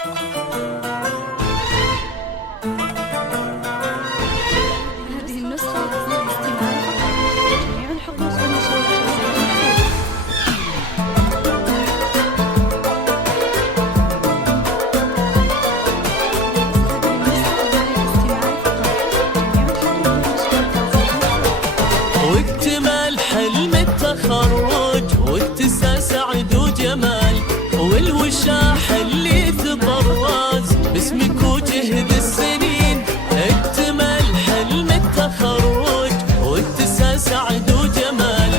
هذه النسخة للاستماع فقط. جميع الحقوق والنشر والتوزيع واكتمل حلم التخرج واتساع سعد وجمال، والوشاح اللي تطرز باسمك وجهد السنين. اكتمل حلم التخرج واتساع سعد وجمال،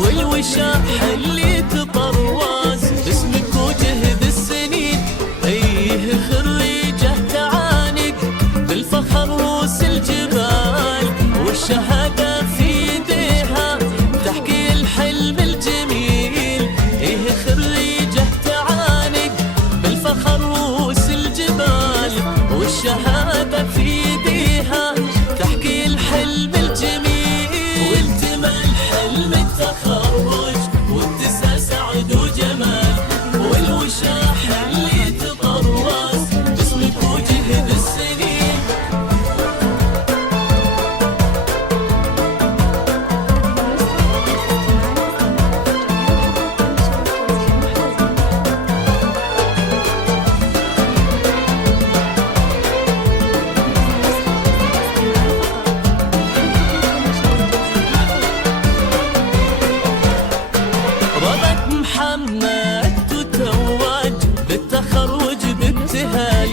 والوشاح اللي تطرز باسمك وجهد السنين. ايه خريجه تعانق بالفخر روس الجبال، والشهاده في ايديها تحكي الحلم الجميل. ايه خريجه تعانق بالفخر روس الجبال، والشهاده في ايديها تحكي الحلم الجميل. والتمل حلم التخرج واتساع سعد وجمال، والوشاح اللي تطرز باسمك وجهد السنين. رضت محمد تتوج بالتخرج بابتهال،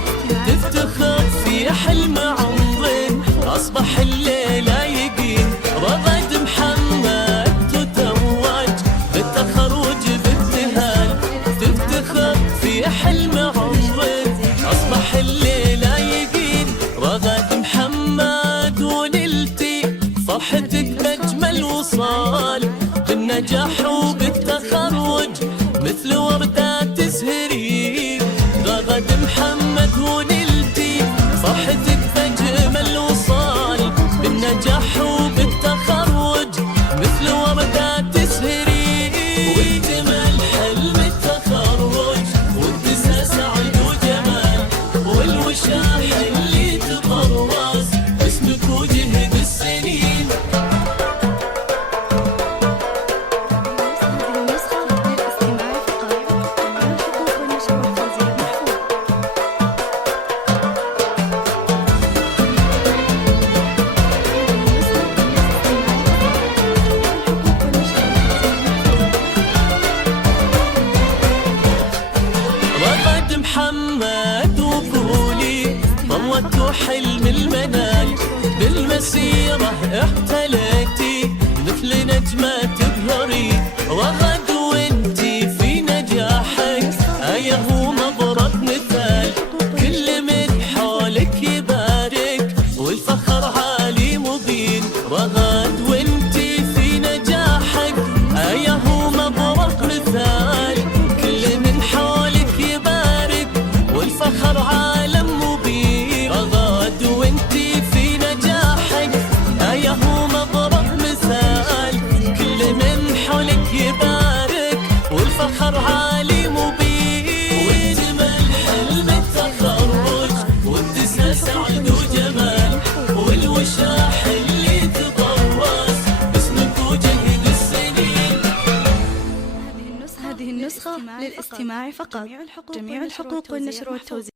تفتخر في حلم عمره أصبح الليلة يقين. رضت محمد تتوج بالتخرج بابتهال، تفتخر في حلم عمره أصبح الليلة يقين. رغد محمد ونلتي فرحتك بأجمل وصال، بالنجاح وبالتخرج مثل وردة تزهري. رغد محمد ونلتي فرحتك بأجمل وصال، بالنجاح وبالتخرج مثل وردة تزهري. واكتمل حلم التخرج واتساع سعد وجمال، والوشاح اللي تطرز باسمك وجهد السنين. رغد محمد وقولي طوت حلم المنال، بالمسيرة احتليتي مثل نجمة تبهري. رغد وانتي في نجاحك ايه مضرب مثال، كل من حولك يبارك والفخر عالي مبين. رغد وانتي في نجاحك ايه مضرب مثال، كل من حولك يبارك والفخر عالم مبين. رغد وانتي في نجاحك ايه مضرب مثال، كل من حولك يبارك والفخر عالي مبين. واكتمل حلم التخرج واتساع سعد وجمال، والوشاح اللي تطرز باسمك وجهد السنين. هذه النسخة للاستماع فقط. جميع الحقوق والنشر والتوزيع